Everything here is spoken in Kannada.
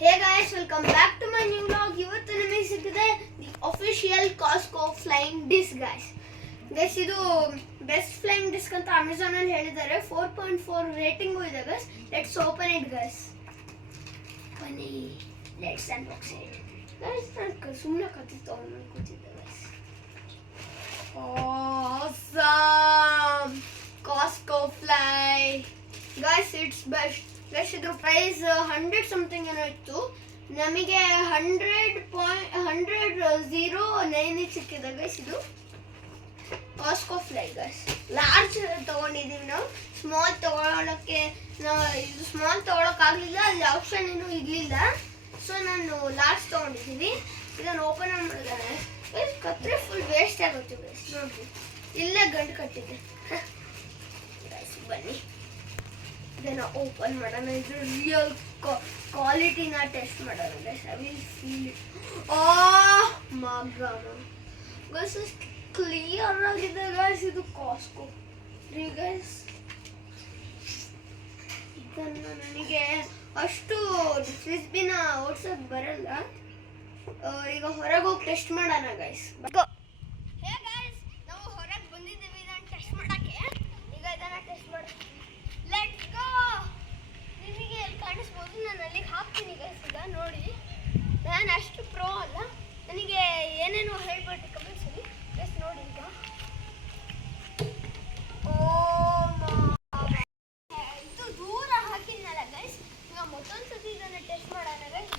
Hey guys, welcome back to my new vlog. ಇವತ್ತು ನಮಗೆ ಸಿಕ್ಕಿದೆ the official Cosco flying disc guys ಇದು ಬೆಸ್ಟ್ ಫ್ಲೈಯಿಂಗ್ ಡಿಸ್ಕ್ ಅಂತ ಅಮೆಝಾನ್ ಅಲ್ಲಿ ಹೇಳಿದ್ದಾರೆ. 4.4 ರೇಟಿಂಗು ಇದೆ guys. Let's open it guys. ಬನ್ನಿ ಲೆಟ್ಸ್ ಅನ್ಬಾಕ್ಸ್ ಇಟ್ ಗೈಸ್. ನಾನು ಸುಮ್ಮನೆ ಕತ್ತಿತ್ತು ಕೂತಿದ್ದೆ guys. Awesome Cosco fly guys, it's best guys. ಇದ್ರ ಪ್ರೈಸ್ 100 ಸಮಥಿಂಗ್ ಏನೋ ಇತ್ತು. ನಮಗೆ 100.09 ಸಿಕ್ಕಿದೆ ಗೈಸ್. ಇದು ಕಾಸ್ಕೋ ಫ್ಲೈ ಗೈಸ್. ಲಾರ್ಜ್ ತೊಗೊಂಡಿದ್ದೀವಿ ನಾವು. ಸ್ಮಾಲ್ ತೊಗೊಳಕ್ಕೆ ಇದು ಸ್ಮಾಲ್ ತೊಗೊಳಕ್ಕಾಗಲಿಲ್ಲ, ಅಲ್ಲಿ ಆಪ್ಷನ್ ಏನೂ ಇರಲಿಲ್ಲ. ಸೊ ನಾನು ಲಾರ್ಜ್ ತೊಗೊಂಡಿದ್ದೀವಿ. ಇದನ್ನು ಓಪನ್ ಮಾಡಿದ್ದಾನೆ ಗೈಸ್. ಕತ್ತರೆ ಫುಲ್ ವೇಸ್ಟ್ ಆಗುತ್ತೆ ಗೈಸ್. ನೋಡ್ರಿ ಇಲ್ಲೇ ಗಂಟು ಕಟ್ಟಿದೆ ಗೈಸ್. ಬನ್ನಿ ಇದನ್ನು ಓಪನ್ ಮಾಡೋಣ. ಇದು ರಿಯಲ್ ಕ್ವಾಲಿಟಿನ ಟೆಸ್ಟ್ ಮಾಡೋಣ guys. I will feel it. Guys clear ಆಗಿದೆ ಗೈಸ್. ಇದು ಕಾಸ್ಕೋ ರೀ ಗೈಸ್. ಇದನ್ನು ನನಗೆ ಅಷ್ಟು ಫ್ರಿಸ್ಬಿನ ಓಡ್ಸೋಕೆ ಬರಲ್ಲ. ಈಗ ಹೊರಗೆ ಹೋಗಿ ಟೆಸ್ಟ್ ಮಾಡೋಣ ಗೈಸ್. ಹೇ ಗೈಸ್, ನಾವು ಹೊರಗೆ ಬಂದಿದ್ದೀವಿ ಇದನ್ನು ಟೆಸ್ಟ್ ಮಾಡೋಕ್ಕೆ. ಈಗ ಇದನ್ನು ಟೆಸ್ಟ್ ಮಾಡೋಣ. Let's go. ನಿಮಗೆ ಎಲ್ಲಿ ಕಾಣಿಸ್ಬೋದು, ನಾನು ಅಲ್ಲಿಗೆ ಹಾಕ್ತೀನಿ ಗೈಸ್. ಈಗ ನೋಡಿ, ನಾನು ಅಷ್ಟು ಪ್ರೋ ಅಲ್ಲ. ನನಗೆ ಏನೇನೋ ಹೇಳ್ಬಿಟ್ಟು ಕಮೆಂಟ್ಸಲ್ಲಿ ಗೈಸ್. ನೋಡಿ ಈಗ ಇದು ದೂರ ಹಾಕಿದ್ನಲ್ಲ ಗೈಸ್. ಈಗ ಮತ್ತೊಂದು ಸತಿ ಇದನ್ನು ಟೆಸ್ಟ್ ಮಾಡೋಣ ಗೈಸ್.